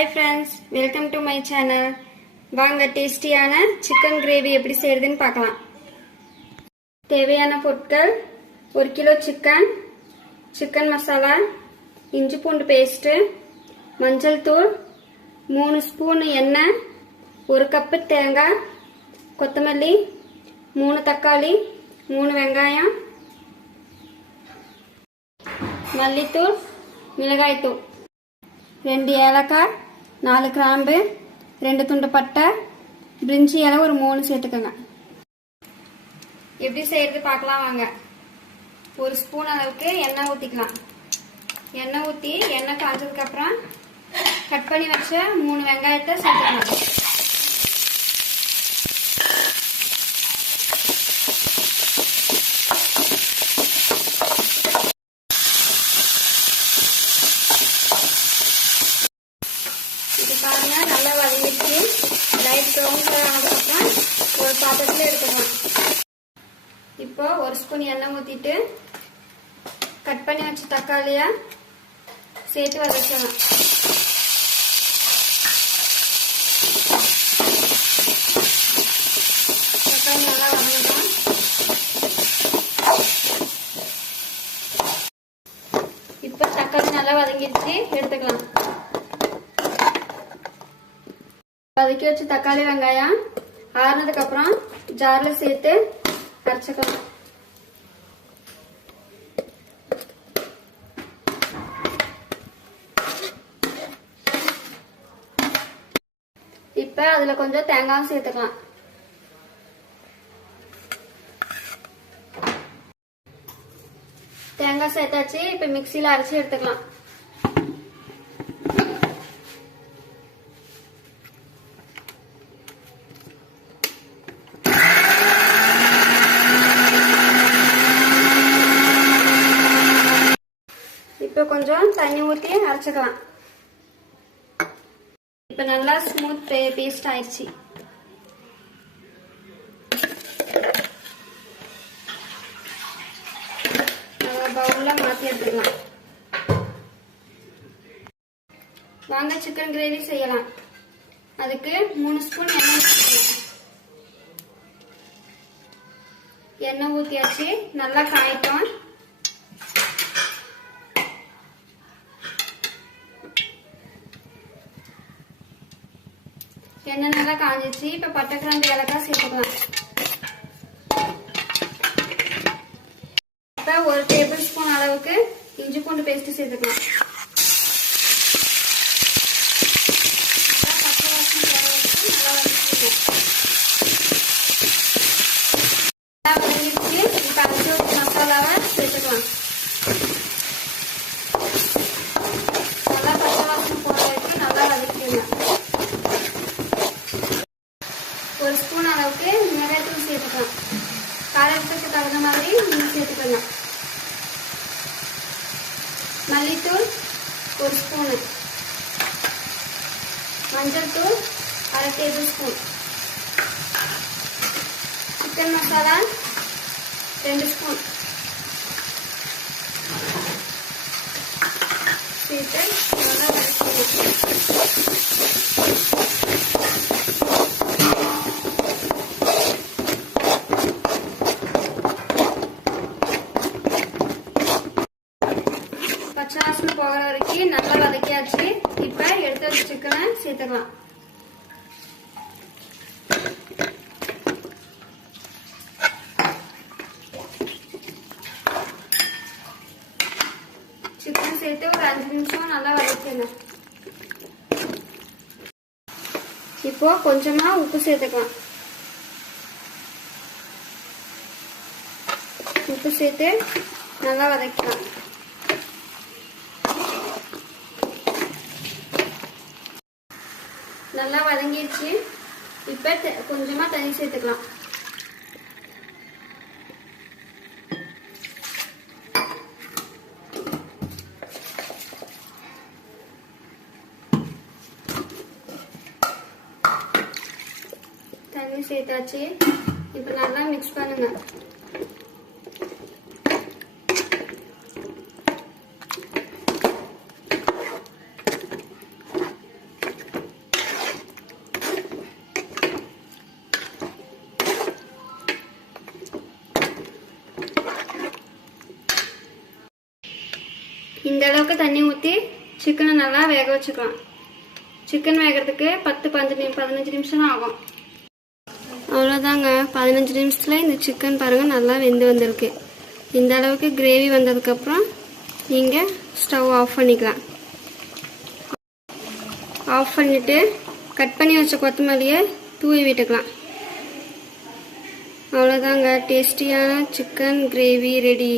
Hi friends, welcome to my channel. வாங்க டேஸ்டியான chicken gravy எப்படி செய்யறதுன்னு பார்க்கலாம். தேவையான பொருட்கள் 1 கிலோ சிக்கன் மசாலா, இஞ்சி பூண்டு பேஸ்ட், மஞ்சள் தூள், 3 ஸ்பூன் எண்ணெய், 1 கப் தேங்காய், கொத்தமல்லி, 3 தக்காளி, 3 வெங்காயம், மல்லித்தூள், மிளகாய் தூள், 2 ஏலக்காய், 4 கிராம்பு, 2 துண்டு பட்டை, பிரிஞ்சி இலை ஒரு 3 சேர்த்துக்கோங்க. எப்படி செய்யறது பார்க்கலாம் வாங்க. 1 ஸ்பூன் அளவுக்கு எண்ணெய் ஊற்றிக்கலாம். எண்ணெய் ஊற்றி எண்ணெய் காய்ச்சதுக்கு அப்புறம் கட் பண்ணி வச்ச 3 வெங்காயத்தை சேர்த்துக்கலாம். பாருங்க நல்லா வதங்கிடுச்சு. லைட் ப்ரௌன் கலர் ஆனதுக்கப்புறம் ஒரு பாத்திரத்தில் எடுத்துக்கலாம். இப்போ 1 ஸ்பூன் எண்ணெய் ஊற்றிட்டு கட் பண்ணி வச்ச தக்காளியை சேர்த்து வதக்கலாம். தக்காளி நல்லா வதங்கலாம். இப்போ தக்காளி நல்லா வதங்கிடுச்சு, எடுத்துக்கலாம். வதக்கி வச்சு தக்காளி வெங்காயம் ஆறுனதுக்கு அப்புறம் ஜார்ல சேர்த்து அரைச்சுக்கலாம். இப்ப அதுல கொஞ்சம் தேங்காய் சேர்த்துக்கலாம். தேங்காய் சேர்த்தாச்சு. இப்ப மிக்சியில அரைச்சி எடுத்துக்கலாம். இப்போ கொஞ்சம் தண்ணி ஊற்றி அரைச்சிக்கலாம். இப்போ நல்லா ஸ்மூத் பேஸ்ட் ஆயிடுச்சு. பவுல்ல மாற்றி எடுத்துக்கலாம். வாங்க சிக்கன் கிரேவி செய்யலாம். அதுக்கு 3 ஸ்பூன் எண்ணெய் ஊற்றிக்கலாம். எண்ணெய் ஊற்றியாச்சு, நல்லா காய்க்கும். எண்ணெய் நல்லா காஞ்சிச்சு. இப்ப பட்டை கிராம்பு ஏலக்காய் சேர்த்துக்கலாம். இப்ப 1 டேபிள் ஸ்பூன் அளவுக்கு இஞ்சி பூண்டு பேஸ்ட் சேர்த்துக்கலாம். நல்லா பச்சை வாசனை போற வரைக்கும் நல்லா வதக்கிக்கலாம். நல்லா வதங்கிடுச்சு. இப்ப அரைச்சு வச்ச மசாலாவை சேர்த்துக்கலாம். நல்லா பச்சை வாசனை போற வரைக்கும் நல்லா வதக்கிக்கலாம். 1 ஸ்பூன் அளவுக்கு மிளகாய் தூள் சேர்த்துக்கலாம். காரத்துக்கு தகுந்த மாதிரி நீங்கள் சேர்த்துக்கலாம். மல்லித்தூள் 1 ஸ்பூனு, மஞ்சள் தூள் 1/2 table spoon, chicken masala 2 spoon சேர்த்து நல்லா வதக்கிக்கலாம். பச்சை வாசனை போகிற வரைக்கும் நல்லா வதக்கியாச்சு. இப்ப எடுத்து வச்ச சிக்கனை சேர்த்துக்கலாம். சிக்கன் சேர்த்து ஒரு 5 நிமிஷம் நல்லா வதக்கிடலாம். இப்போ கொஞ்சமா உப்பு சேர்த்துக்கலாம். உப்பு சேர்த்து நல்லா வதக்கலாம். நல்லா வதங்கிடுச்சு. இப்ப கொஞ்சமா தண்ணி சேர்த்துக்கலாம். தண்ணி சேர்த்தாச்சு. இப்ப நல்லா மிக்ஸ் பண்ணுங்க. இந்த அளவுக்கு தண்ணி ஊற்றி சிக்கனை நல்லா வேக வச்சுக்கலாம். சிக்கன் வேகிறதுக்கு 10-15 நிமிஷம் தான் ஆகும். அவ்வளோதாங்க, 15 நிமிஷத்தில் இந்த சிக்கன் பாருங்கள் நல்லா வெந்து வந்திருக்கு. இந்த அளவுக்கு கிரேவி வந்ததுக்கப்புறம் நீங்கள் ஸ்டவ் ஆஃப் பண்ணிக்கலாம். ஆஃப் பண்ணிவிட்டு கட் பண்ணி வச்ச கொத்தமல்லியை தூவி விட்டுக்கலாம். அவ்வளோதாங்க, டேஸ்டியான சிக்கன் கிரேவி ரெடி.